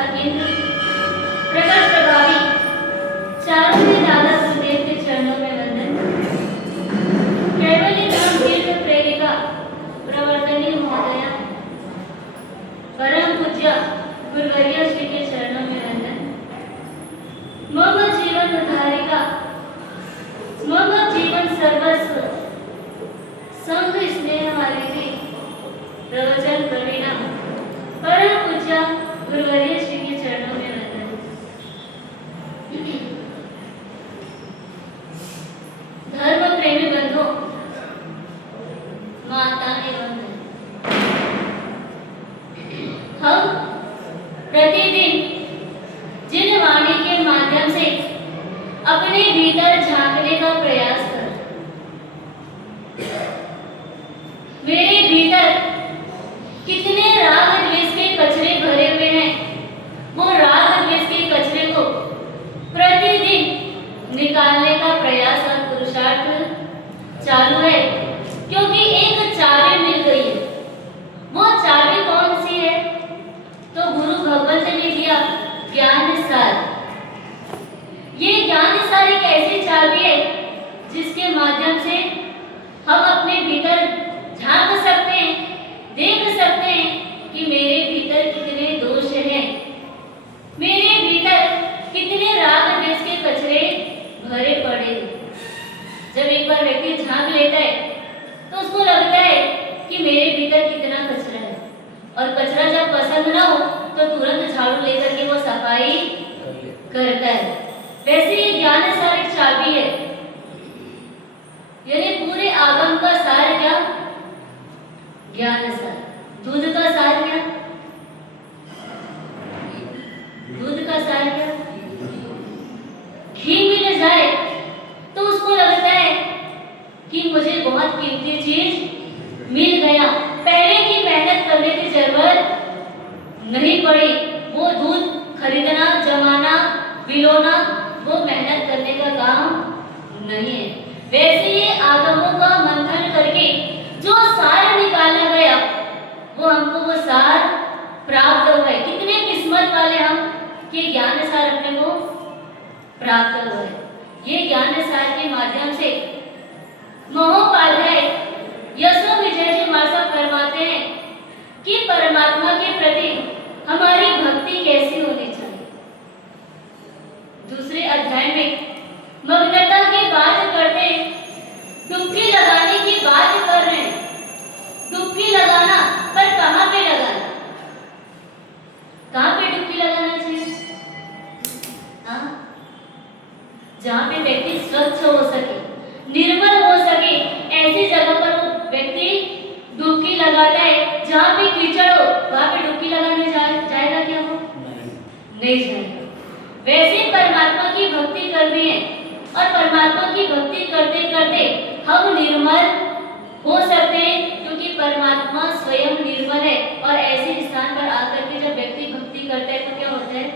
आस्था केंद्र प्रकट प्रभावी चारों में दादा गुरुदेव के चरणों में वंदन। कैवल्य धाम तीर्थ प्रेरिका प्रवर्तनी महोदया परम पूज्य गुरुवर्य श्री के चरणों में वंदन। मम जीवन उद्धारिका मम जीवन सर्वस्व संघ स्नेह वाली प्रवचन प्रवीणा परम पूज्य गुरुवर्य श्री के चरणों में वंदन। धर्म प्रेमी बंधु माता एवं हम प्रतिदिन जिन वाणी के माध्यम से अपने भीतर झांकने का प्रयास कर मेरे भीतर कितने राग द्वेष के कचरे भरे हुए हैं, वो राग द्वेष के कचरे को प्रतिदिन निकालने का प्रयास और पुरुषार्थ चालू है, क्योंकि एक चाबी मिल गई है। वो चाबी कौन सी है? तो गुरु भगवत ने दिया ज्ञान सार। ये ज्ञान सार एक ऐसी चाबी है जिसके माध्यम से हम अपने भीतर झांक सकते हैं, देख सकते हैं कि मेरे भीतर कितने दोष हैं, मेरे भीतर कितने राग द्वेष के कचरे भरे पड़े हैं। जब एक बार व्यक्ति झांक लेता है तो उसको लगता है कि मेरे भीतर कितना कचरा है, और कचरा जब पसंद ना हो तो तुरंत झाड़ू लेकर के वो सफाई करता है। वैसे ये ज्ञान सार एक चाबी है, यानी पूरे आगम का सार क्या? ज्ञान सार। दूध का सार क्या? दूध का सार क्या? घी मिल जाए तो उसको लगता है कि मुझे बहुत कीमती चीज मिल गया, पहले की मेहनत करने की जरूरत नहीं पड़ी। वो दूध खरीदना, जमाना, पिलोना, वो मेहनत करने का काम नहीं है। वैसे ये आगमों का मंथन करके जो सार निकाला गया, वो हमको वो सार प्राप्त हुआ है। कितने किस्मत वाले हम कि ज्ञान सार अपने को प्राप्त हुआ है। ये ज्ञान सार के माध्यम से महोपाध्याय यशो विजय जी महाराज फरमाते हैं कि परमात्मा के प्रति हमारी भक्ति कैसी होनी चाहिए। दूसरे अध्याय में मग्नता की बात करते, डुबकी लगाने की बात कर रहे हैं। डुबकी लगाना, पर कहां पे लगाना? कहां पे डुबकी लगाना चाहिए? हाँ, जहां पे व्यक्ति स्वच्छ हो सके, निर्मल हो सके, ऐसी जगह पर वो व्यक्ति डुबकी लगाता है। जहां पे कीचड़ हो वहां पे डुबकी लगाने जाएगा क्या? वो नहीं जाएगा। वैसे परमात्मा की भक्ति करनी है, और परमात्मा की भक्ति करते करते हम निर्मल हो सकते हैं, क्योंकि परमात्मा स्वयं निर्मल है। और ऐसे स्थान पर आकर के जब व्यक्ति भक्ति करता है तो क्या होता है?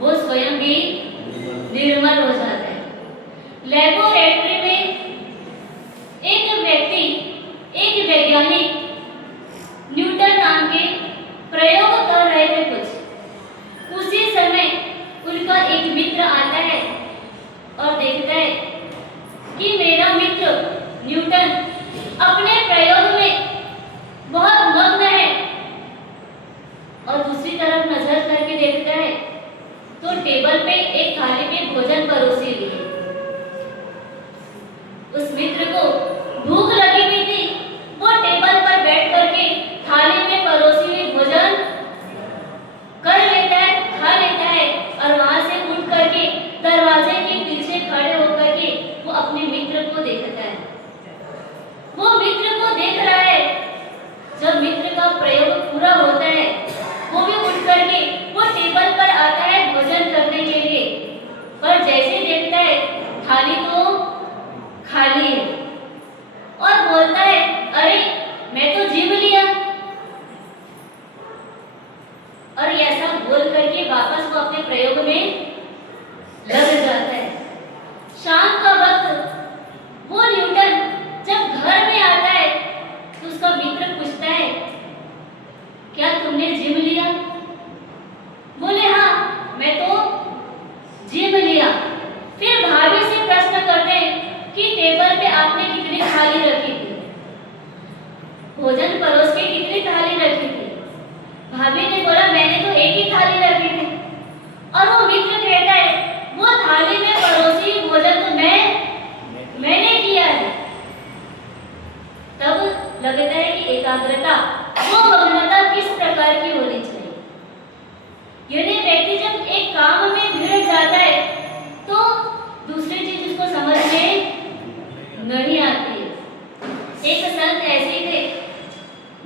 वो स्वयं भी निर्मल हो जाता है। लैबोरेटरी में एक व्यक्ति, एक वैज्ञानिक न्यूटन नाम के प्रयोग कर रहे थे कुछ। उसी समय उनका एक मित्र आता है और देखता है कि मेरा मित्र न्यूटन अपने प्रयोग में बहुत मग्न है, और दूसरी तरफ नजर करके देखता है तो टेबल पे एक थाली में भोजन परोसी हुई है। उस मित्र को भूख लगी हुई थी, वो टेबल पर बैठ करके थाली में परोसी हुई भोजन कर लेता है, खा लेता है, और वहां से उठ करके दरवाजे के पीछे खड़े होकर के वो अपने मित्र को देखता है। वो मित्र को देख रहा है। जब मित्र का प्रयोग पूरा होता है, वो भी उठ करके वो टेबल पर आता है भोजन करने के लिए, पर जैसे देखता है थाली तो खाली है, और बोलता है, अरे मैं तो जीव लिया। और ऐसा बोल करके वापस वो अपने प्रयोग में लग जाता है। शाम का वक्त वो न्यूटन जब घर में आता है तो उसका मित्र पूछता है, क्या तुमने जिम लिया? यानी व्यक्ति जब एक काम में भिड़ जाता है तो दूसरी चीज उसको समझ में नहीं आती है। एक संत ऐसे ही थे,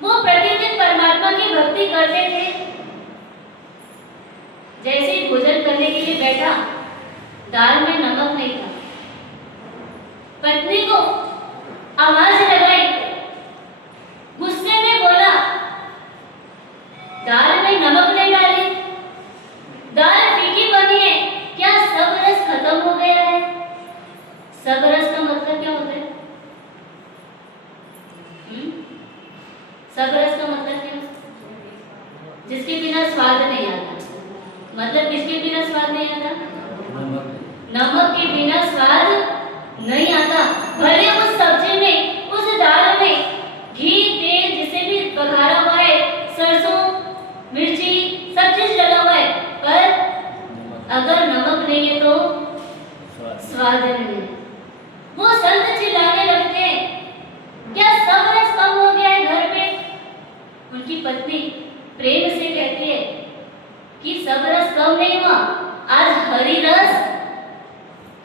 वो प्रतिदिन परमात्मा की भक्ति करते थे। जैसे ही भोजन करने के लिए बैठा, दाल में नमक नहीं था। पत्नी को आवाज लगाई, गुस्से में बोला, दाल में नमक नहीं डाली, दाल फीकी बनी है, क्या सब रस खत्म हो गया है? सब रस का मतलब क्या होता है? सब रस का मतलब क्या? जिसके बिना स्वाद नहीं आता। मतलब किसके बिना स्वाद नहीं आता? नमक के बिना स्वाद नहीं आता। भले उस सब्जी में, उस दाल में घी, तेल जिसे भी बघारा हुआ है, सरसों, मिर्ची, सब चीज लगा हुआ है, पर अगर नमक नहीं है तो स्वाद नहीं है। वो संत चिल्लाने लगते हैं, क्या सब रस कम हो गया है घर पे? उनकी पत्नी प्रेम से कहती है कि सब रस कम नहीं हुआ, आज हरी रस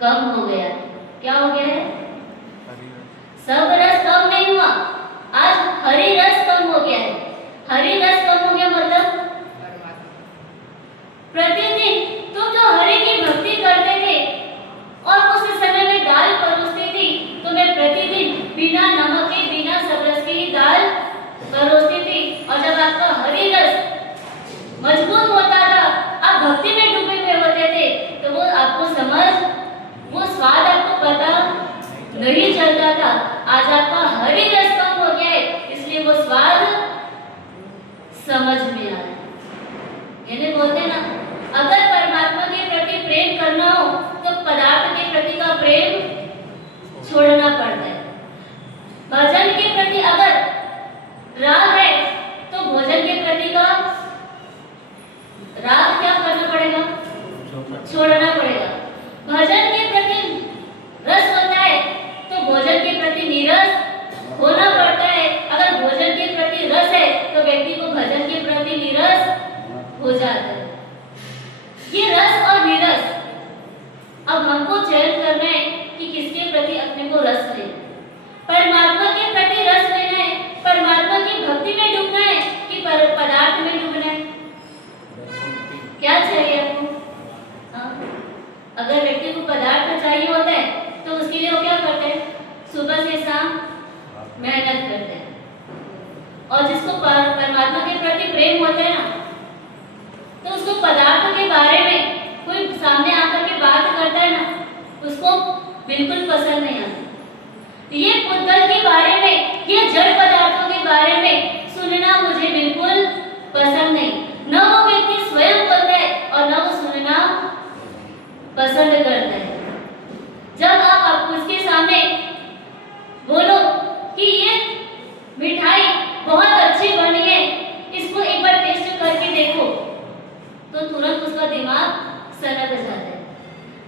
कम हो गया। क्या हो गया है? सब रस कम नहीं हुआ, आज हरी रस कम हो गया है। हरी रस कम हो गया मतलब प्रतिदिन तुम जो हरि की भक्ति करते थे और उस समय में दाल परोसती थी, तो मैं प्रतिदिन बिना नमक के, बिना सब रस के ही दाल परोसती थी। और जब आपका हरि रस मजबूत होता था, आप भक्ति में डूबे हुए होते थे, तो वो आपको समझ, वो स्वाद आपको पता नहीं चलता था। आज आपका हरि रस कम हो गया है, इसलिए वो स्वाद समझ में आ रहा है। यानी बोलते हैं ना, अगर परमात्मा के प्रति प्रेम करना हो तो पदार्थ के प्रति का प्रेम छोड़ना पड़ता है। भजन के प्रति अगर राग है तो भोजन के प्रति का राग क्या करना पड़ेगा? छोड़ना पड़ेगा। भजन के प्रति रस होता है तो भोजन के प्रति नीरस होना पड़ता है। अगर भोजन के प्रति रस है तो व्यक्ति को भजन के प्रति नीरस हो जाता है। ये रस और विरस, अब हमको चयन करना है कि किसके प्रति अपने को रस ले। परमात्मा के प्रति रस लेना है, परमात्मा की भक्ति में डूबना है कि पदार्थ में डूबना है? क्या चाहिए आपको? अगर व्यक्ति को पदार्थ चाहिए होता है तो उसके लिए वो क्या करते हैं? सुबह से शाम मेहनत करते हैं। और जिसको परमात्मा के प्रति प्रेम होता है ना, तो उसको पदार्थ के बारे में कोई सामने आकर के बात करता है ना, उसको बिल्कुल पसंद नहीं आता। ये पुद्गल के बारे में, ये जड़ पदार्थों के बारे में सुनना मुझे बिल्कुल पसंद नहीं। न वो व्यक्ति स्वयं बोलता है और न वो सुनना पसंद करता है। जब आप उसके सामने बोलो कि ये मिठाई बहुत अच्छी बनी है, इसको एक बार टेस्ट करके देखो, तो तुरंत उसका दिमाग सनक जाता है।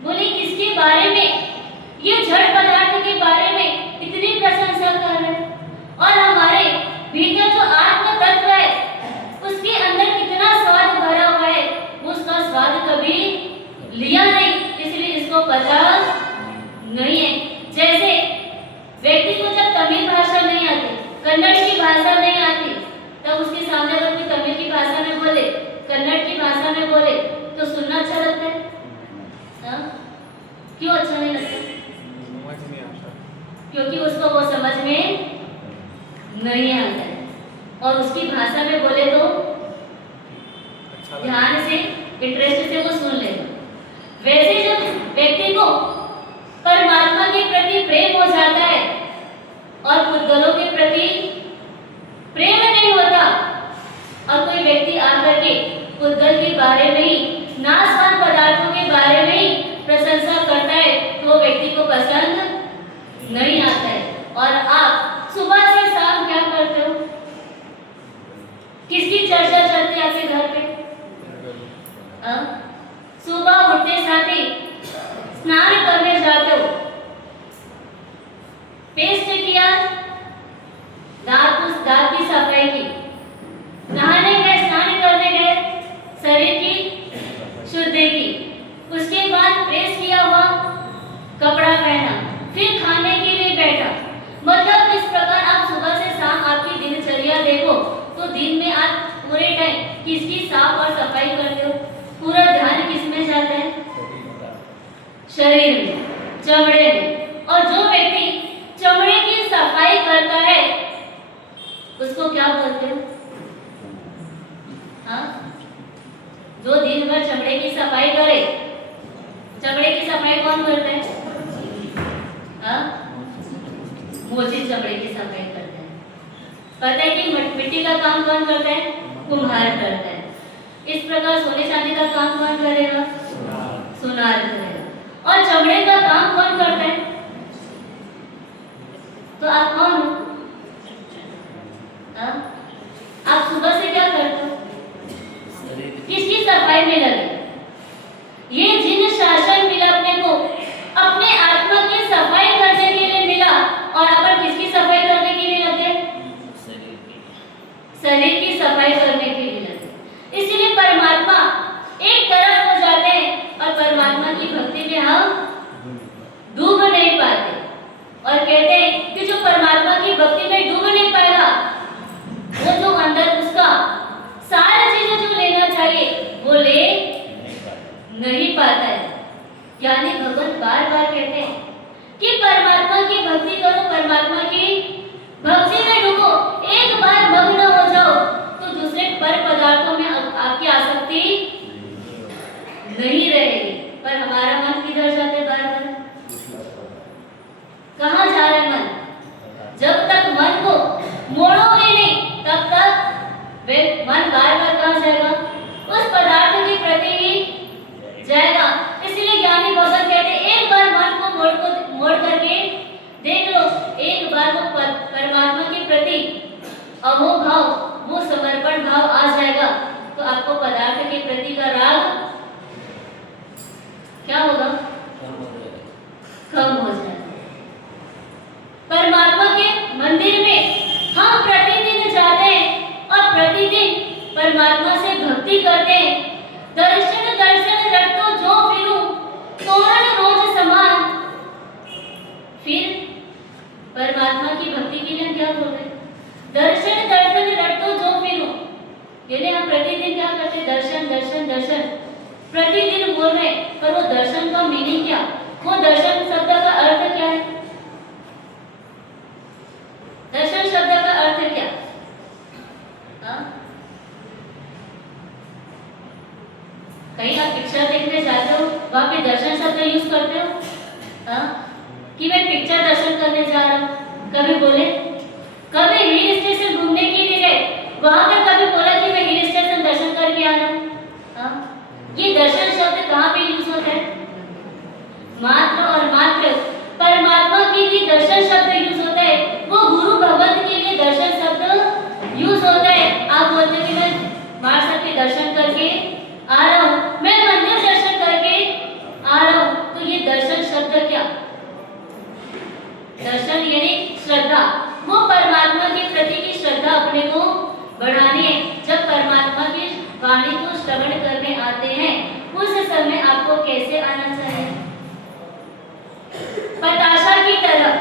बोले किसके बारे में? ये जड़ पदार्थ के बारे में इतनी प्रशंसा कर रहे हैं, और हमारे भीतर जो आत्म तत्व है उसके अंदर कितना स्वाद भरा हुआ है, उसका स्वाद कभी लिया नहीं, इसलिए इसको पता नहीं है। जैसे व्यक्ति को जब तमिल भाषा नहीं आती, कन्नड़ की भाषा नहीं आती, तब उसके सामने अगर कोई तमिल की भाषा में बोले, कन्नड़ की भाषा में बोले, तो सुनना अच्छा लगता है? क्यों अच्छा नहीं लगता? क्योंकि उसको वो समझ में नहीं आता है, और उसकी भाषा में बोले तो ध्यान से, इंटरेस्ट से वो सुन लेगा। वैसे जब व्यक्ति को परमात्मा के प्रति प्रेम हो जाता है और पुद्गलों के प्रति प्रेम नहीं होता, और कोई व्यक्ति आकर के पुद्गल के बारे में ही, नाशवान पदार्थों के बारे में ही प्रशंसा करता है, तो व्यक्ति को पसंद नहीं आता है। और आप सुबह से शाम क्या करते हो? किसकी चर्चा चलती है आपके घर पे? सुबह उठते साथ ही स्नान करने जाते हो, पेस्ट किया, दांत की सफाई की, नहाने गए, स्नान करने गए, शरीर की चमड़े में। और जो व्यक्ति चमड़े की सफाई करता है उसको क्या बोलते हैं? हाँ, जो दिन भर चमड़े की सफाई करे। चमड़े की सफाई कौन करता है? हाँ, मोची चमड़े की सफाई करते हैं। पता है कि मिट्टी का काम कौन करता है? कुम्हार करता है। इस प्रकार सोने चांदी का काम कौन करेगा? सुनार करेगा। और चमड़े का काम कौन करता है? तो आप कौन हो? आप सुबह से क्या करते हो? किसकी सफाई में लगे? ये जिन शासन मिला अपने को, अपने आत्मा की सफाई करने के लिए मिला। और अपन किसकी सफाई करने के लिए लगे? शरीर की सफाई करने के लिए लगे। इसीलिए परमात्मा एक तरफ हो जाते हैं और परमात्मा की भक्ति में हम डूब नहीं पाते। और कहते हैं कि जो परमात्मा की भक्ति में डूब नहीं पाएगा वो जो अंदर उसका सारी चीजें जो लेना चाहिए वो ले नहीं पाता है। यानी भगवान बार बार कहते हैं कि परमात्मा की भक्ति करो, परमात्मा की भक्ति में डूबो। एक बार मग्न हो जाओ तो दूसरे पर पदार्थों में आपकी आसक्ति नहीं रहेगी। पर हमारा मन किधर जाता है? बार बार कहाँ जा रहा है मन? जब तक मन को मोड़ोगे नहीं तब तक वे मन बार बार कहाँ जाएगा? उस पदार्थ के प्रति ही जाएगा। इसलिए ज्ञानी भगत कहते हैं एक बार मन को मोड़ करके देख लो, एक बार वो परमात्मा के प्रति अहोभाव, वो समर्पण भाव आ जाएगा तो आपको पदार्थ के प्रति का राग क्या होगा? कम हो जाएगा। परमात्मा के मंदिर में हम प्रतिदिन जाते हैं और प्रतिदिन परमात्मा से भक्ति करते हैं। दर्शन दर्शन रटो जो फिरूं तोरण रोज समान। फिर परमात्मा की भक्ति के लिए हम क्या बोल रहे हैं? दर्शन दर्शन रटो जो फिरूं। यानी हम प्रतिदिन क्या करते हैं? दर्शन दर्शन दर्शन प्रतिदिन बोल रहे हैं। पर वो दर्शन का मीनिंग क्या? वो दर्शन शब्द का अर्थ क्या है? दर्शन शब्द का अर्थ क्या? कहीं आप पिक्चर देखने जाते हो वहां पे दर्शन शब्द यूज करते हो? कि मैं पिक्चर दर्शन करने जा रहा हूँ, कभी बोले? कभी हिल स्टेशन घूमने के लिए गए, वहां पर कभी बोला कि मैं हिल स्टेशन दर्शन करके आ रहा हूँ? ये दर्शन शब्द कहाँ पे यूज होता है? मात्र और मात्र परमात्मा के लिए दर्शन शब्द यूज होता है। वो गुरु भगवत के लिए दर्शन शब्द यूज होता है। आप बोलते हैं कि मैं महाराज के दर्शन करके आ रहा हूँ, मैं मंदिर दर्शन करके आ रहा हूँ, तो ये दर्शन शब्द क्या? दर्शन यानी श्रद्धा। वो परमात्मा के प्रति की श्रद्धा अपने को बढ़ानी है। जब परमात्मा की वाणी को श्रवण करने आते हैं उस समय आपको कैसे आना चाहिए? पताशा की तरह।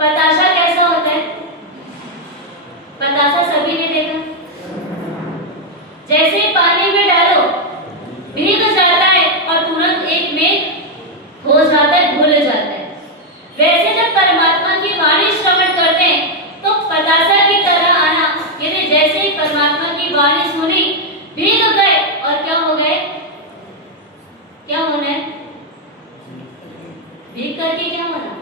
पताशा कैसा होता है? पताशा सभी ने देखा। जैसे पानी में डालो भीग जाता है और तुरंत एक में हो जाता है, घुल जाता है। वैसे जब परमात्मा की वाणी श्रवण करते हैं तो पताशा की तरह आना, यानी जैसे ही परमात्मा की वाणी सुनी भीग गए और क्या हो गए? क्या होना है? भीग करके क्या होना?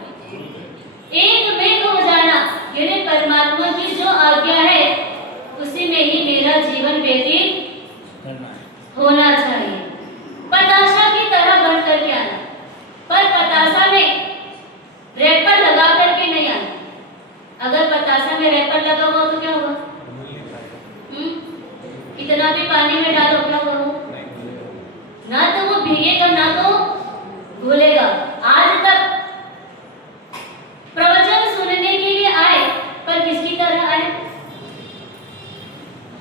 एक में हो जाना। यानी परमात्मा की जो आज्ञा है उसी में ही मेरा जीवन व्यतीत होना चाहिए। पताशा की तरह बन करके आना। पर पताशा में रैपर लगा करके नहीं आना। अगर पताशा में रैपर लगा हुआ तो क्या होगा? कितना भी पानी में डालो क्या होगा? ना तो वो भीगेगा ना तो घुलेगा। आज तक प्रवचन सुनने के लिए आए पर किसकी तरह आए?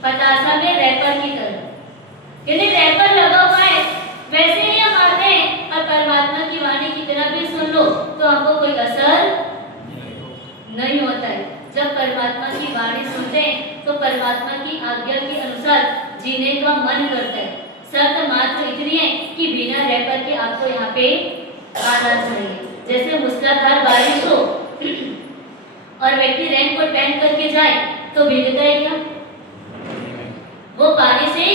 पताशा में रैपर की तरह। यदि रैपर लगा हुआ है वैसे ही हम आते हैं और परमात्मा की वाणी कितना भी सुन लो तो हमको कोई असर नहीं होता है। जब परमात्मा की वाणी सुनते हैं तो परमात्मा की आज्ञा के अनुसार जीने का मन करता है। शर्त मात्र इतनी है कि बिना रैपर के आपको यहाँ पे आना चाहिए। जैसे मूसलाधार बारिश हो और व्यक्ति रेनकोट पहन करके जाए तो भीगता है क्या? वो पानी से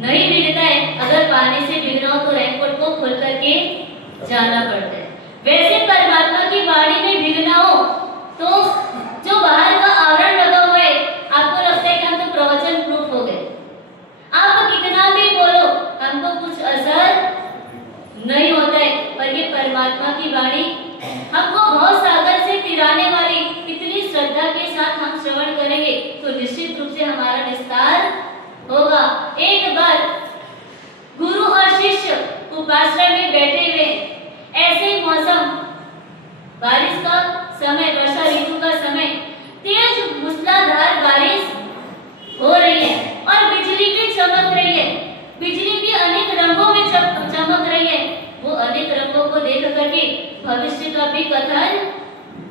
नहीं भीगता है। अगर पानी से भीगना हो तो रेनकोट को खोल करके जाना पड़ता है। वैसे परमात्मा की वाणी में भीगना हो तो जो बाहर का आवरण लगा हुआ है, आपको लगता है कि हम तो प्रवचन प्रूफ हो गए, आप कितना भी बोलो हमको कुछ असर नहीं होता है। पर ये परमात्मा की वाणी हमको बहुत सागर से तिराने वाली, इतनी श्रद्धा के साथ हम श्रवण करेंगे तो निश्चित रूप से हमारा विस्तार होगा। एक बार गुरु और शिष्य उपासना में बैठे हुए, ऐसे ही मौसम, बारिश का समय, वर्षा ऋतु का समय, तेज मूसलाधार बारिश हो रही है और बिजली भी चमक रही है। बिजली भी अनेक रंगों में चमक रही है। वो अनेक रंगों को देख करके भविष्य का भी कथन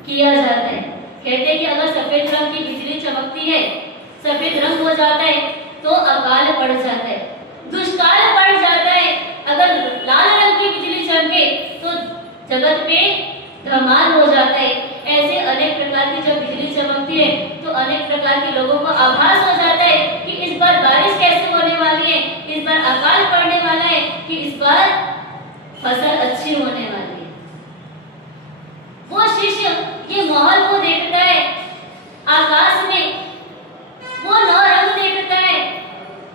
किया जाता है। कहते हैं कि अगर सफेद रंग की बिजली चमकती है, सफेद रंग हो जाता है तो अकाल पड़ जाता है, दुष्काल पड़ जाता है। अगर लाल रंग की बिजली चमके तो जगत पे धमाल हो जाता है। ऐसे अनेक प्रकार की जब बिजली चमकती है तो अनेक प्रकार के लोगों को आभास हो जाता है कि इस बार बारिश कैसे होने वाली है, इस बार अकाल पड़ने वाला है, कि इस बार फसल अच्छी होने वाली है। वो शिष्य ये माहौल को देखता है, आकाश में वो नौ रंग देखता है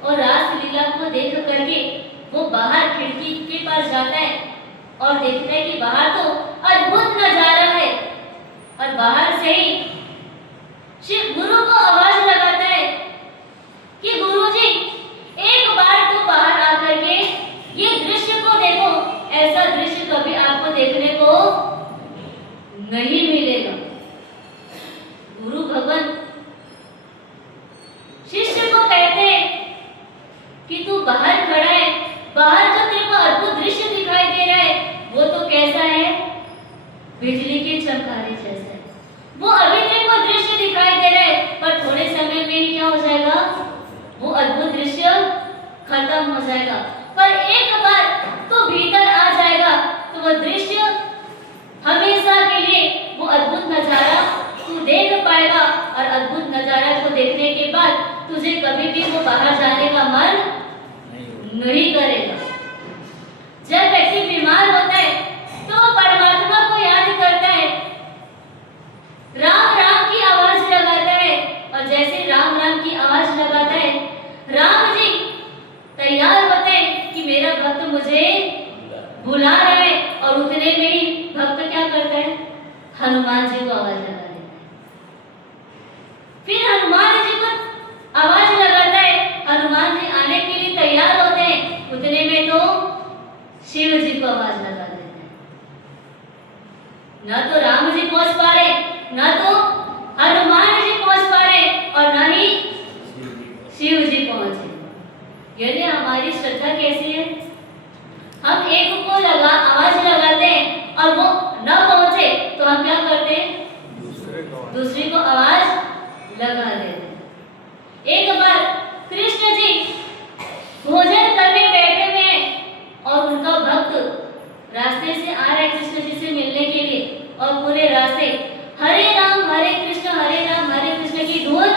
और रास लीला को देख करके वो बाहर खिड़की के पास जाता है और देखता है कि बाहर तो अद्भुत नजारा है। और बाहर से ही शिव गुरु को आवाज लगाता है कि गुरुजी एक बार तो बाहर आकर के ये दृश्य को देखो, ऐसा दृश्य कभी आपको देखने को नहीं मिलेगा। गुरु भगवान शिष्य को कहते हैं कि तू बाहर खड़ा है, बाहर जो तेरे को अद्भुत दृश्य दिखाई दे रहा है वो तो कैसा है? बिजली के चमकारे जैसा है। वो अभी तेरे को दृश्य दिखाई दे रहा है पर थोड़े समय में ही क्या हो जाएगा? वो अद्भुत दृश्य खत्म हो जाएगा। पर एक बार तो भीतर आ जाएगा तो वो दृश्य हमेशा के लिए, वो अद्भुत नजारा तू देख पाएगा और अद्भुत नजारा को देखने के बाद तुझे कभी भी वो बाहर जाने का मन नहीं करेगा। जब व्यक्ति बीमार होता है तो परमात्मा को याद करता है, राम राम की आवाज लगाता है और जैसे राम राम की आवाज लगाता है, राम जी तैयार होते हैं कि मेरा भक्त मुझे बुला रहा है। और उतने में ही भक्त क्या करता है? हनुमान जी को आवाज लगा देता है। फिर हनुमान जी को आवाज लगाता है, हनुमान जी आने के लिए तैयार होते हैं, उतने में तो शिव जी को आवाज लगा देते हैं। न तो राम जी पहुंच पा रहे, न तो हनुमान जी पहुंच पा रहे और न ही शिव जी पहुंचे। यानी हमारी श्रद्धा कैसी है? हम एक को आवाज लगाते हैं और वो न पहुंचे तो हम क्या करते हैं? दूसरे को आवाज लगा देते हैं। एक बार कृष्ण जी भोजन करने बैठे हुए हैं और उनका भक्त रास्ते से आ रहा है कृष्ण जी से मिलने के लिए और पूरे रास्ते हरे राम हरे कृष्ण की धुन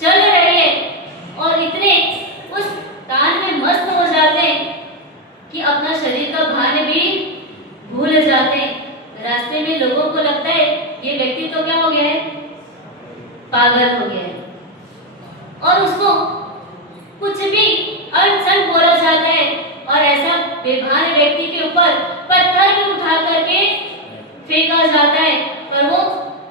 चल रही है और इतने उस तान में मस्त हो जाते हैं कि अपना शरीर का भान भी भूल जाते हैं। रास्ते में लोगों को लगता है ये व्यक्ति तो क्या हो गया है? पागल हो गया है। और उसको कुछ भी अड़चन बोला जाता है और ऐसा बेभान व्यक्ति के ऊपर पत्थर भी उठा करके फेंका जाता है। पर वो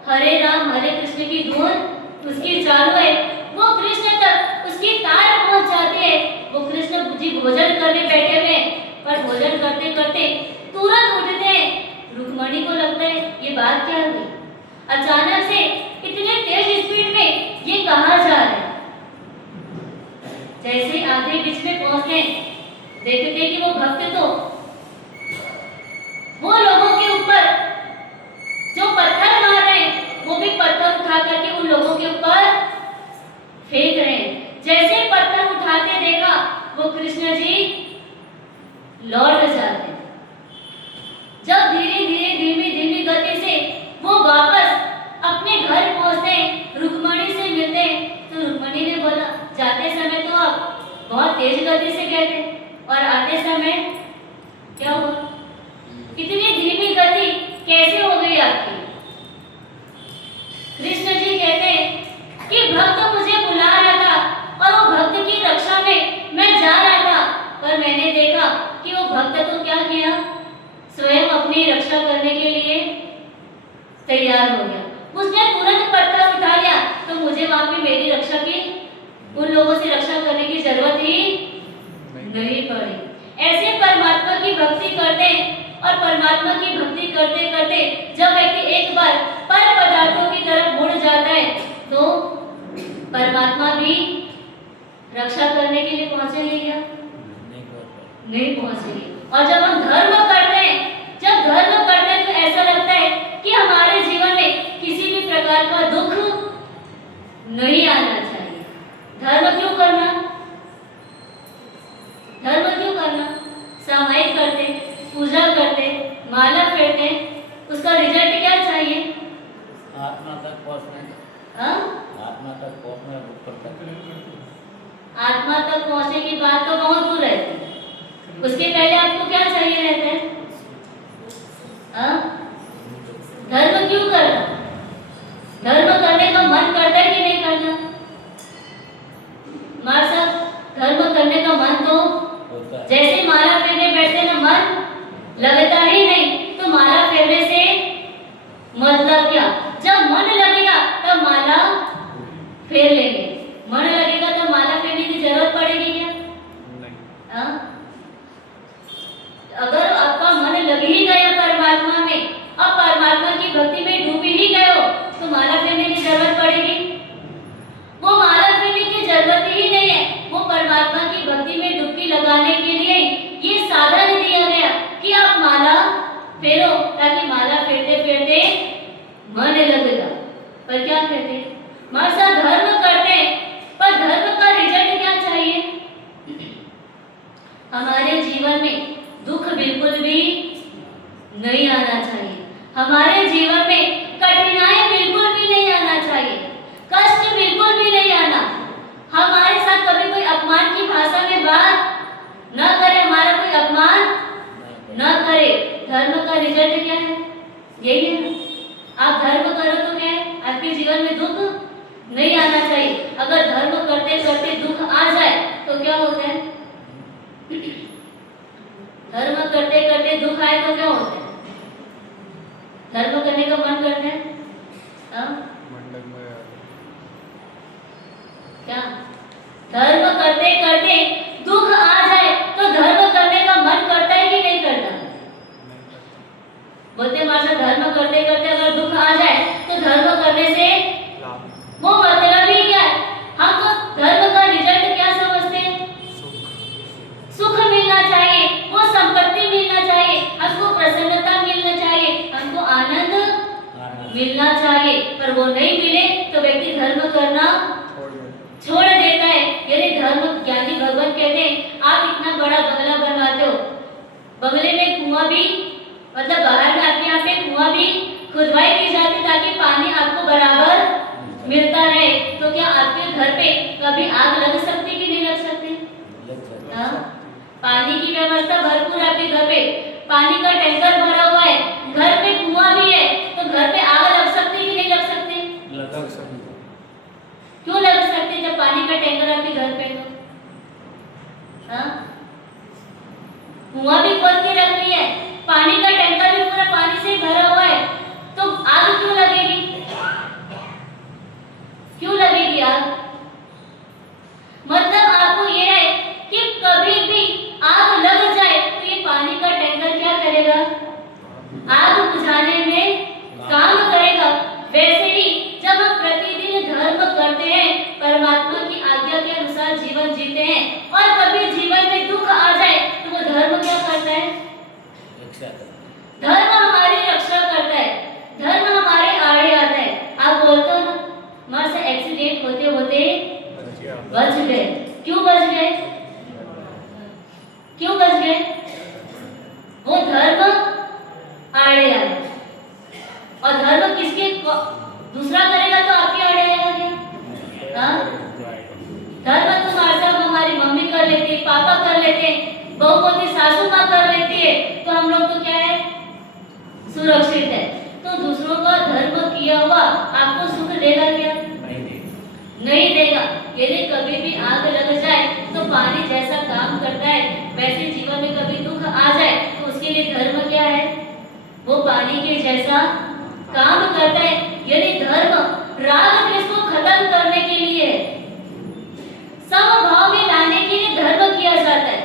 हरे राम हरे कृष्ण की धुन उसकी चालू है, वो कृष्ण तक उसकी तार पहुंच जाती है। वो कृष्ण जी भोजन करने बैठे हुए पर भोजन करते करते तुरंत उठते हैं। रुक्मणी को लगता है ये बात क्या हुई? अचानक से इतने तेज स्पीड में ये कहाँ जा रहे हैं? जैसे आधे बीच में पहुंचते देखते कि वो भक्त तो वो लोगों के ऊपर जो पत्थर मार रहे हैं वो भी पत्थर उठा करके उन लोगों के ऊपर फेंक रहे हैं। जैसे पत्थर उठाते देखा वो कृष्ण जी लौट जाते। जब धीरे समय क्या हुआ? इतनी धीमी गति कैसे हो गई आपकी? कृष्ण जी कहते हैं कि भक्त मुझे बुला रहा था और वो भक्त की रक्षा में मैं जा रहा था, पर मैंने देखा कि वो भक्त तो क्या किया, स्वयं अपनी रक्षा करने के लिए तैयार हो गया। उसने तुरंत पत्ता उठा लिया, तो मुझे वहां पे मेरी रक्षा की, उन लोगों से रक्षा करने की जरूरत ही नहीं पड़ी। ऐसे परमात्मा की भक्ति करते और परमात्मा की भक्ति करते करते जब व्यक्ति एक बार पर पदार्थों की तरफ मुड़ जाता है तो परमात्मा भी रक्षा करने के लिए पहुंचेंगे क्या? नहीं पहुंचेंगे। और जब हम धर्म करते हैं, जब धर्म करते हैं तो ऐसा लगता है कि हमारे जीवन में किसी भी प्रकार का दुख नहीं आना चाहिए। धर्म क्यों करना? धर्म क्यों करना? सामायिक करते, पूजा करते, माला फेरते, उसका रिजल्ट क्या चाहिए? आत्मा तक पहुंचने। हाँ? आत्मा तक पहुंचने, ऊपर तक। आत्मा तक पहुंचने की बात तो बहुत दूर रहती है। उसके पहले आपको क्या चाहिए रहता है? हाँ? धर्म क्यों करना? धर्म करने का मन करता है कि नहीं करना? हमारे साथ धर्म करने का मन तो जैसे माला फेरने बैठते ना, मन लगता ही नहीं, तो माला फेरने से मतलब क्या? जब मन लगेगा तब माला फेर लेंगे, मन लगेगा तब माला फेरने की जरूरत पड़ेगी क्या? हाँ? अगर आपका मन लग ही गया परमात्मा में और परमात्मा की भक्ति में डूब ही गए हो तो माला फेरने की जरूरत पड़ेगी? वो माला फेरने की जरूरत ही नहीं है। वो परमात्मा की भक्ति में डुबकी लगाने के लिए ये साधन दिया गया कि आप माला फेरो, ताकि माला फेरते फेरते मन लगेगा। पर क्या कहते? हमारे साथ धर्म करते हैं, पर धर्म का रिजल्ट क्या चाहिए? हमारे जीवन में दुख बिल्कुल भी नहीं आना चाहिए। हमारे जीवन में कठिनाई बिल्कुल भी नहीं आना चाहिए, कष्ट बिल्कुल भी नहीं आना। हमारे साथ कभी कोई अपमान की भाषा में बात न करे, हमारा कोई अपमान न करे। धर्म का रिजल्ट क्या है? यही है ना। आप धर्म करो तो क्या है? आपके जीवन में दुख नहीं आना चाहिए। अगर धर्म करते करते दुख आ जाए तो क्या होता है? धर्म करते करते दुख आए तो क्या होता है? धर्म करने का मन करता है? क्या? धर्म करते करते दुख आ जाए तो धर्म करने का मन करता है कि नहीं करता? बोलते माशा, धर्म करते करते अगर दुख आ जाए तो धर्म करने से वो मतलब ही क्या है? हम तो धर्म का रिजल्ट क्या समझते हैं? सुख मिलना चाहिए, वो संपत्ति मिलना चाहिए, हमको प्रसन्नता मिलना चाहिए, हमको आनंद मिलना चाहिए। पर वो नहीं मिले तो व्यक्ति धर्म करना छोड़ देता है। यानी धर्म ज्ञानी भगवान कहते हैं, आप इतना बड़ा बंगला बनवाते हो, बंगले में कुआं भी, मतलब बाहर में आपके यहाँ पे कुआं भी खुदवाई की जाती ताकि पानी आपको बराबर मिलता रहे, तो क्या आपके घर पे कभी आग लग सकती कि नहीं लग सकती? पानी की व्यवस्था भरपूर आपके घर पे, पानी का टैंकर भरा हुआ है, घर पे कुआं भी है, तो घर पे आग लग सकती कि नहीं लग सकती? लग सकती। क्यों लग सकती जब पानी का टैंकर आपके घर पे हो? हाँ? कुआं भी खोद के रख लिया है, पानी का टैंकर भी पूरा पानी से भरा हुआ है, तो आग क्यों लगेगी? क्यों लगेगी आग? मतलब आपको ये है कि कभी भी आग लग जाए तो ये पानी का टैंकर क्या करेगा? आग बुझाने में काम करेगा। वैसे ही जब हम प्रतिदिन धर्म करते हैं, परमात्मा की आज्ञा के अनुसार जीवन जीते हैं और कभी जीवन में दुख आ जाए तो वो धर्म क्या करता है? धर्म हमारी रक्षा करता है, धर्म हमारे आड़े आता है। आप बोलते हो ना, हमारे से एक्सीडेंट होते होते बच गए। क्यों बच गए? क्यों बच गए? वो धर्म आड़े आए। और धर्म किसके दूसरा करेगा तो आपके आड़े आएगा क्या? हाँ? धर्म तो हमारे साथ हमारी मम्मी कर लेती, पापा कर लेते, बहुपोती सासू माँ कर लेती है तो हम लोग तो क्या है, सुरक्षित है। तो दूसरों का धर्म किया हुआ आपको सुख देगा क्या? नहीं देगा। नहीं देगा। यदि कभी भी आग लग जाए तो पानी जैसा काम करता है वैसे जीवन में कभी दुख आ जाए तो उसके लिए धर्म क्या है, वो पानी के जैसा काम करता है। यदि धर्म राग द्वेष को खत्म करने के लिए है, समभाव में लाने के लिए धर्म किया जाता है।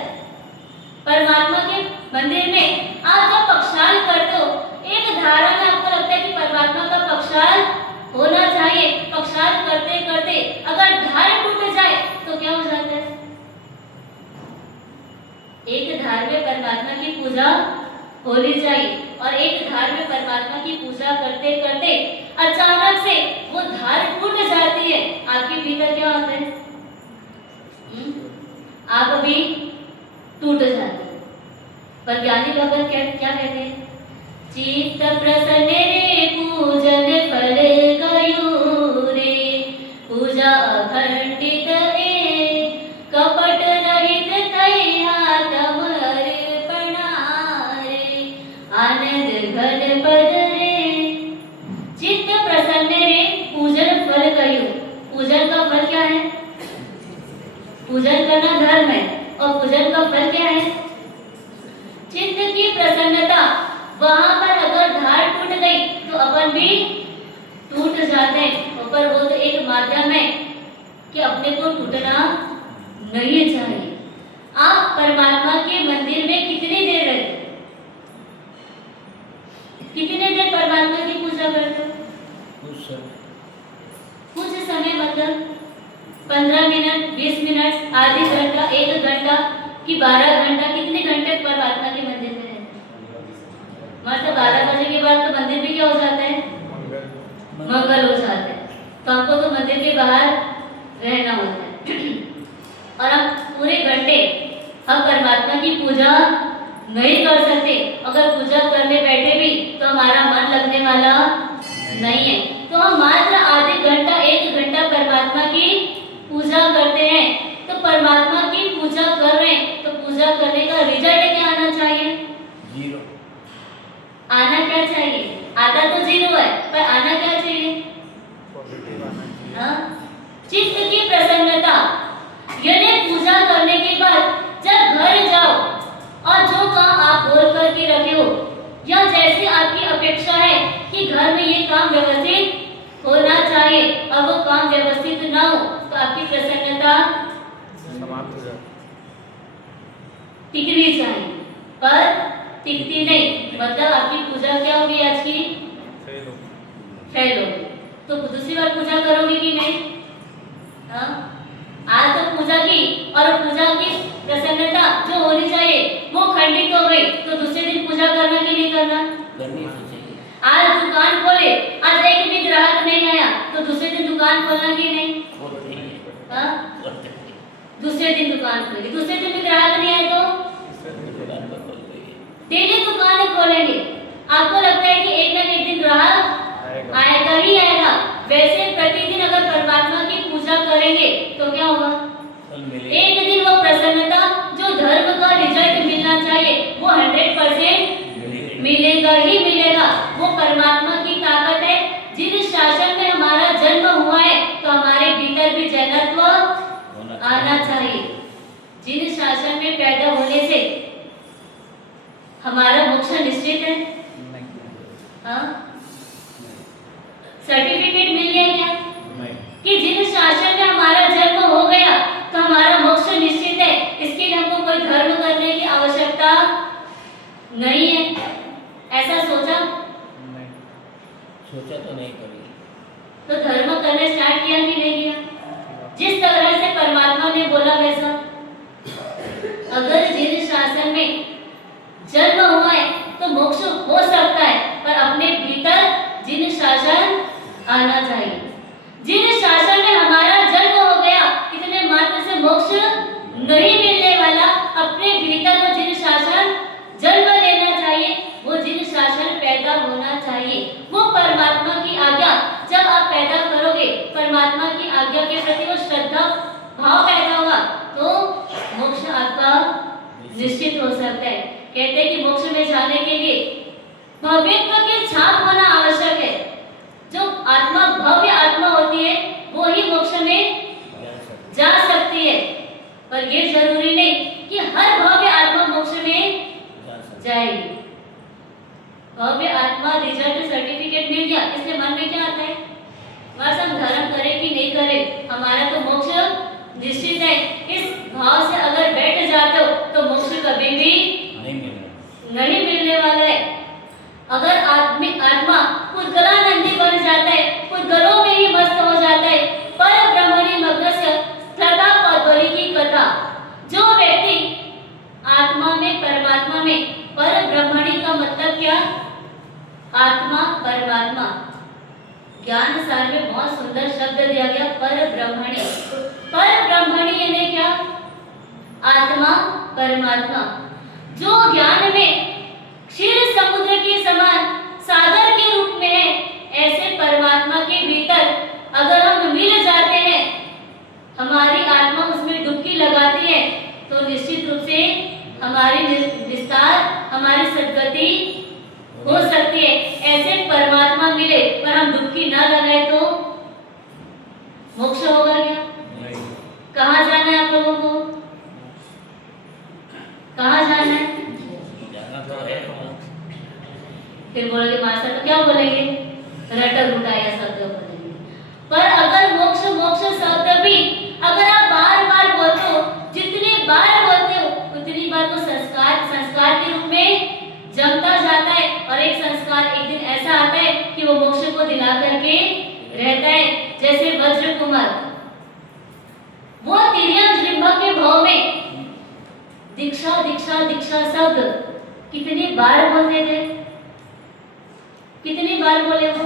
परमात्मा के मंदिर में आप जब पक्षाल करते हो, एक धारा में आपको लगता है कि परमात्मा का पक्षाल होना चाहिए। पक्षाल करते करते अगर धार टूट जाए तो क्या हो जाता है? एक धार में परमात्मा की पूजा होनी चाहिए और एक धार में परमात्मा की पूजा करते करते अचानक से वो धार टूट जाती है, आपके भीतर क्या होता है? आप भी टूट जाते हैं। पर ज्ञानी भगत क्या कहते हैं? चित्त प्रसन्न रे पूजन फल गयो रे, पूजा अखंडित रे, कपट रहित तैया तम अर्पणा रे, आनंद घन पद रे। चित्त प्रसन्न रे पूजन फल गयो। पूजन का फल क्या है? पूजन करना धर्म है और पूजन का फल क्या है? चित्त की प्रसन्नता। वहां पर अगर धार टूट गई तो अपन भी टूट जाते हैं, पर वो तो एक माध्यम है कि अपने को टूटना नहीं चाहिए। आप परमात्मा के मंदिर में कितनी देर रहते? कितने देर परमात्मा की पूजा करते हो? कुछ समय मतलब 15 मिनट, 20 मिनट, आधी घंटा, 1 घंटा कि 12 घंटा? कितने घंटे परमात्मा के मंदिर में रहते? मतलब 12 बजे के बाद तो मंदिर में क्या हो जाता है? मंगल हो जाता है। तो हमको तो मंदिर के बाहर रहना होता है और हम पूरे घंटे हम परमात्मा की पूजा नहीं कर सकते। अगर पूजा करने बैठे भी तो हमारा मन लगने वाला नहीं है। तो हम मात्र आधे घंटा, 1 घंटा परमात्मा की पूजा करते हैं। तो परमात्मा की पूजा कर रहे हैं तो पूजा करने का रिजल्ट क्या आना चाहिए? 0 आना क्या चाहिए? आता तो 0 है पर आना क्या चाहिए? चित्त की प्रसन्नता। यदि पूजा करने के बाद जब घर जाओ और जो काम आप बोल करके रखे हो या जैसी आपकी अपेक्षा है कि घर में ये काम व्यवस्थित होना चाहिए और वो काम व्यवस्थित ना हो तो आपकी प्रसन्नता समाप्त हो जाती। टिकनी चाहिए पर टिकती नहीं। मतलब आपकी पूजा क्या होगी? आज की फेल होगी। तो दूसरी बार पूजा करोगे कि नहीं? हाँ, आज तो पूजा की और पूजा की प्रसन्नता जो होनी चाहिए वो खंडित हो गई तो दूसरे दिन पूजा करना कि नहीं करना? करनी तो चाहिए। आज दुकान खोले, आज एक भी ग्राहक नहीं आया तो दूसरे दिन दुकान खोलना कि नहीं? हाँ, दूसरे दिन दुकान खोलेंगे। दूसरे दिन भी ग्राहक नहीं आए तो डेली दुकान खोलेंगे। आपको लगता है कि एक ना एक दिन ग्राहक आएगा ही आएगा। वैसे प्रतिदिन अगर परमात्मा की पूजा करेंगे तो क्या होगा? एक दिन वो प्रसन्नता जो धर्म का रिजल्ट मिलना चाहिए वो 100% मिलेगा ही मिलेगा। वो परमात्मा की ताकत है। जिन शासन में हमारा जन्म हुआ है तो हमारे भीतर भी जैनत्व आना चाहिए। जिन शासन में पैदा होने से हमारा मोक्ष निश्चित है। हाँ, सर्टिफिकेट मिल गया क्या कि जिन शासन में हमारा जन्म हो गया तो हमारा मोक्ष निश्चित है? इसके लिए हमको कोई धर्म करने की आवश्यकता नहीं है। ऐसा सोचा? सोचा तो नहीं कभी। तो धर्म करने स्टार्ट किया कि नहीं किया? जिस तरह से परमात्मा ने बोला वैसा। अगर जिन शासन में जन्म हुआ है तो मोक्ष हो सकता है पर अपने भीतर जिन शासन आना चाहिए। जिन शासन में हमारा जन्म हो गया इतने मात्र से मोक्ष नहीं मिलने वाला। अपने भीतर वो जिन शासन जन्म लेना चाहिए, वो जिन शासन पैदा होना चाहिए, वो परमात्मा की आज्ञा जब आप पैदा करोगे, परमात्मा की आज्ञा के प्रति वो श्रद्धा भाव पैदा होगा तो मोक्ष आपका निश्चित हो सकता है। कहते हैं कि मोक्ष में जाने के लिए भव्यत्व की छाप होना आवश्यक है। जो आत्मा भव्य आत्मा होती है वो ही मोक्ष में जा सकती है, पर ये जरूरी नहीं कि हर भव्य आत्मा मोक्ष में जाएगी। भव्य आत्मा रिजल्ट सर्टिफिकेट मिल गया, इसलिए मन में क्या आता है, बस हम धर्म करें कि नहीं करें, हमारा तो मोक्ष निश्चित है। इस भाव से अगर बैठ जाते हो तो मोक्ष कभी भी नहीं मिलने वाला है। अगर आत्मा पुद्गलानंदी बन जाता है, पुद्गलों में ही मस्त हो जाता है, पर ब्रह्मणि मग्नस्य तथा पद्वली की कथा। जो व्यक्ति आत्मा में परमात्मा में, पर ब्रह्मणि का मतलब क्या, आत्मा परमात्मा, ज्ञान सार में बहुत सुंदर शब्द दिया गया, पर ब्रह्मणि। पर ब्रह्मणि यानी क्या, आत्मा परमात्मा। जो ज्ञान में क्षीर समुद्र के समान सागर के रूप में है, ऐसे परमात्मा के भीतर अगर हम मिल जाते हैं, हमारी आत्मा उसमें डुबकी लगाती है, तो निश्चित रूप से हमारी विस्तार, हमारी सद्गति हो सकती है। ऐसे परमात्मा मिले पर हम डुबकी ना लगाए तो मोक्ष होगा क्या? कहाँ जाना है आप लोगों को? कहाँ जाना है? फिर बोलोगे मास्टर तो क्या बोलेंगे, रटा रूटा या शब्द बोलेंगे। पर अगर मोक्ष मोक्ष शब्द भी अगर आप बार बार बोलते हो, जितनी बार बोलते हो उतनी बार वो संस्कार के रूप में जमता जाता है, और एक संस्कार एक दिन ऐसा आता है कि वो मोक्ष को दिला करके रहता है। जैसे वज्र कुमार, वो तिर्यक जृंभक के भाव में दीक्षा दीक्षा दीक्षा शब्द कितनी बार बोलते थे, कितनी बार बोले वो।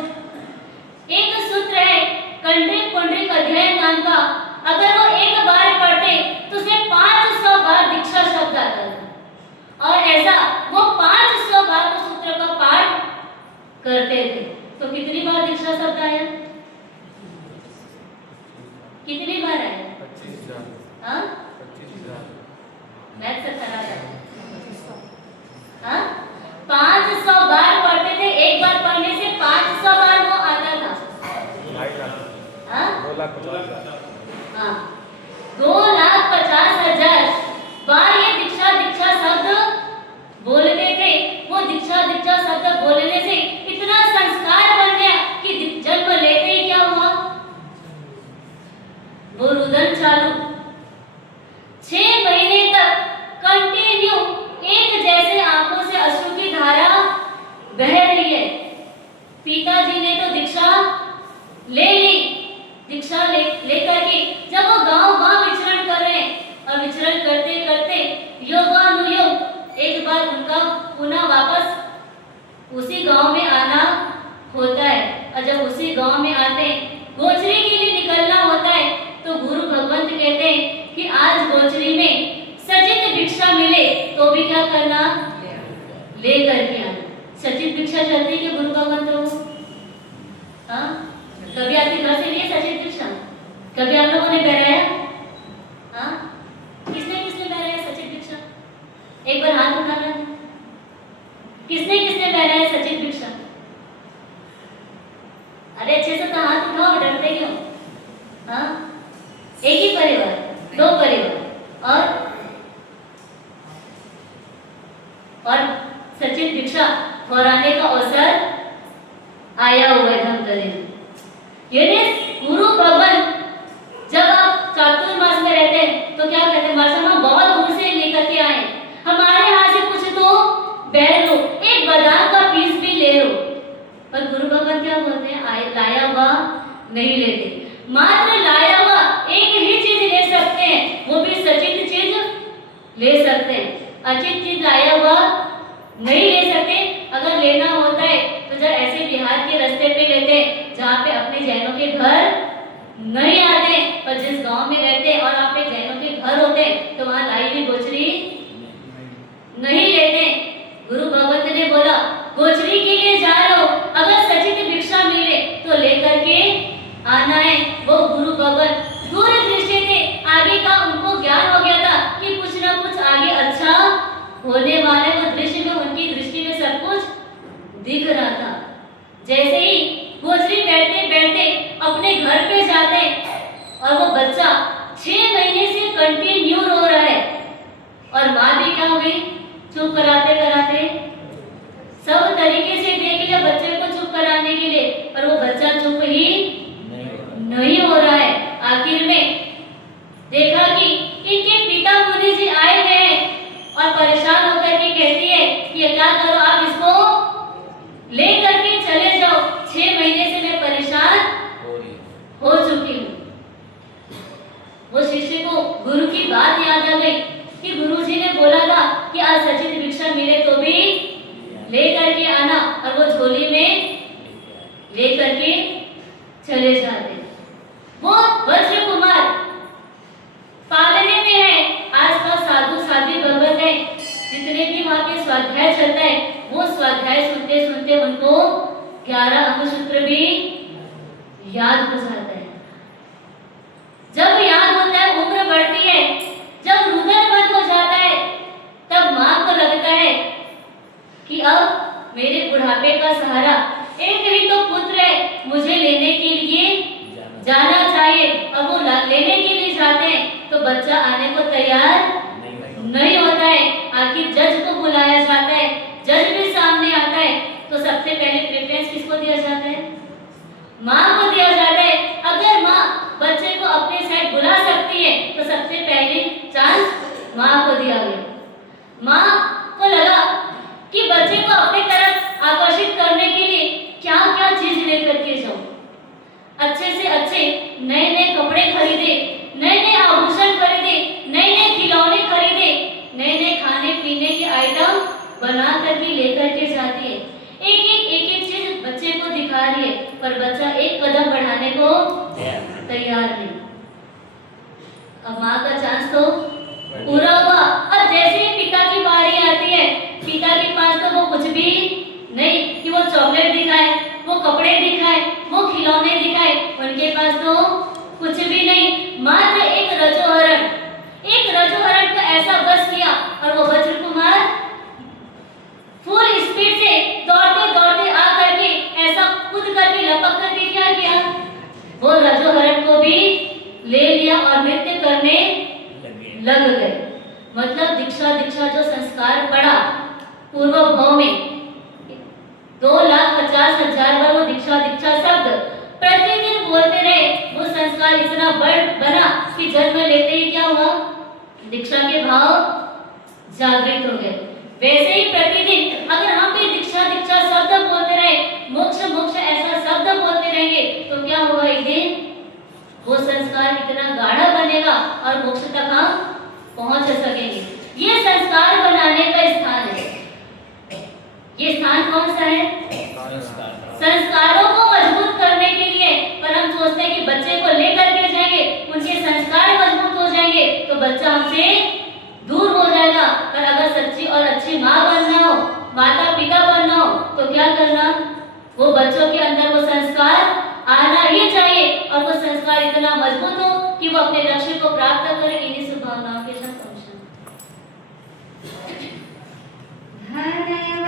एक सूत्र है कंड्रिक पुंड्रिक अध्ययन नाम का, अगर वो एक बार पढ़ते तो उसे 500 बार दीक्षा शब्द आता था, और ऐसा वो 500 बार उस सूत्र का पाठ करते थे। तो कितनी बार दीक्षा शब्द आया, कितनी बार आया? 25,000। हाँ 25,000। मैथ से खराब है। हाँ 500 बार पढ़ते थे, एक बार पढ़ने से 500 बार वो आता था। 2,50,000। हाँ 2,50,000 बार ये दीक्षा दीक्षा शब्द बोलते थे। वो दीक्षा दीक्षा शब्द बोलने से इतना संस्कार बन गया कि जन्म लेते ही क्या हुआ, वो रुदन चालू 6 महीने तक कंटिन्यू एक जैसे आंखों से अश्रु की धारा बह रही है। पिताजी ने तो दीक्षा ले ली, दीक्षा लेकर के जब वो गांव विचरण कर रहे हैं, और विचरण करते करते योगानुयोग एक बार उनका पुनः वापस उसी गांव में आना होता है। और जब उसी गांव में आते हैं, गोचरी के लिए निकलना होता है, तो गुरु भगवंत कहते हैं कि आज गोचरी में सचित भिक्षा मिले तो भी क्या करना, ले करके आना। सचित भिक्षा चलती है कि गुरु भगवंत लोगों, हाँ कभी आपके घर से लिए सचित भिक्षा, कभी आप लोगों ने बहराया? हाँ किसने किसने बहराया सचित भिक्षा? एक बार हाथ उठाना, किसने किसने बहराया सचित भिक्षा? अरे अच्छे से तो हाथ उठाओ, डरते क्यों? हाँ एक ही परिवार, 2 परिवार, और सचित भिक्षा फौराने का अवसर आया हुआ है धमतरी में। यानी गुरु भगवान जब आप चातुर्मास में रहते हैं तो क्या कहते हैं, मास्टर हम बहुत दूर से लेकर के आए, हमारे यहाँ से कुछ तो बैठ लो, एक बादाम का पीस भी ले लो। पर गुरु भगवान क्या बोलते हैं, लाया हुआ नहीं लेते, मात्र लाया हुआ एक ही चीज ले सकते हैं, वो भी सचित चीज ले सकते हैं, अचित चीज लाया हुआ नहीं ले सकते। अगर लेना होता है तो जब ऐसे बिहार के रास्ते पे लेते हैं जहाँ पे अपने जैनों के घर नहीं आते, पर जिस गांव में रहते हैं और अपने जैनों के घर होते हैं तो वहाँ लाई हुई गोचरी नहीं लेते। गुरु भगवंत ने बोला गोचरी के लिए जा रहे हो, अगर सचित भिक्षा मिले तो लेकर के आना है। वो गुरु भगवंत दूर दृष्टि थे, आगे का उनको ज्ञान हो गया था कि कुछ ना कुछ आगे अच्छा चुप कराते कराते सब तरीके से देख लिया बच्चे को चुप कराने के लिए, पर वो बच्चा चुप ही नहीं हो रहा है। आखिर में देखा कि इनके पिता मुनि जी आए हुए हैं और परेशान होकर के कहती है कि ये क्या करो, आप इसको ले करके चले जाओ, 6 महीने से मैं परेशान हो चुकी हूँ। वो शिष्य को गुरु की बात याद आ गई कि गुरुजी ने बोला था कि आज सचित भिक्षा मिले तो भी ले करके आना, और वो झोली में ले करके चले जाते। वो वज्र कुमार पालने में है, आसपास साधु साध्वी भगत है, जितने भी वहाँ पे स्वाध्याय चलता है वो स्वाध्याय सुनते सुनते उनको 11 अंगसूत्र भी याद हो जाता है। जब याद होता है उम्र बढ़ती है, जब रुदन बंद हो जाता है, तब माँ को लगता है कि अब मेरे बुढ़ापे का सहारा एक ही तो पुत्र है, मुझे लेने के लिए जाना चाहिए। अब वो लेने के लिए जाते हैं तो बच्चा आने को तैयार नहीं होता है। आखिर जज को बुलाया जाता है, जज भी सामने आता है, तो सबसे पहले प्रेफरेंस किसको दिया जाता है? माँ को दिया जाता है। अगर माँ बच्चे को अपने साइड बुला सकती है तो सबसे पहले चांस माँ को दिया गया। माँ को लगा कि बच्चे को अपनी तरफ आकर्षित करने के लिए क्या क्या चीज लेकर के जाऊं। अच्छे से अच्छे नए नए कपड़े खरीदे, नए नए आभूषण खरीदे, नए नए खिलौने खरीदे, नए नए खाने पीने के आइटम बना करके लेकर के जाती है। एक एक चीज बच्चे को दिखा रही है, पर बच्चा एक कदम बढ़ाने को तैयार नहीं। अब माँ का चांस तो पूरा हुआ, और जैसे ही पिता की बारी आती है, पिता के पास तो वो कुछ भी नहीं कि वो चॉकलेट दिखाए, वो कपड़े दिखाए, वो खिलौने दिखाए, उनके पास तो कुछ भी नहीं, मात्र एक रजोहरण का ऐसा बस किया, और वो वज्र कुमार फुल स्पीड से दौड़ते दौड़ते आ करके ऐसा कूद करके लपक करके क्या किया, वो रजोहरण को भी ले लिया और नृत्य करने लग गए। मतलब दीक्षा जो संस्कार पड़ा पूर्व भाव में 2,50,000 बार वो दीक्षा शब्द प्रतिदिन बोलते रहे। वो संस्कार इतना बना कि जन्म लेते ही क्या हुआ, दीक्षा के भाव जागृत हो गए। वैसे ही प्रतिदिन अगर हम भी दीक्षा शब्द बोलते रहे, मोक्ष ऐसा शब्द बोलते रहेंगे, तो क्या होगा, एक दिन वो संस्कार इतना गाढ़ा बनेगा और मोक्ष तक हम पहुंच सकेंगे। ये संस्कार बनाने का स्थान है। ये स्थान कौन सा है? संस्कारों को मजबूत करने के लिए। पर हम सोचते हैं कि बच्चे को लेकर के जाएंगे, उनके संस्कार मजबूत हो जाएंगे तो बच्चा हमसे दूर हो जाएगा। पर अगर सच्ची और अच्छी माँ बनना हो, माता पिता बनना हो, तो क्या करना, वो बच्चों के अंदर वो संस्कार आना ही चाहिए, और वो संस्कार इतना मजबूत हो कि वो अपने लक्ष्य को प्राप्त करे। इन्हीं शुभकामनाओं के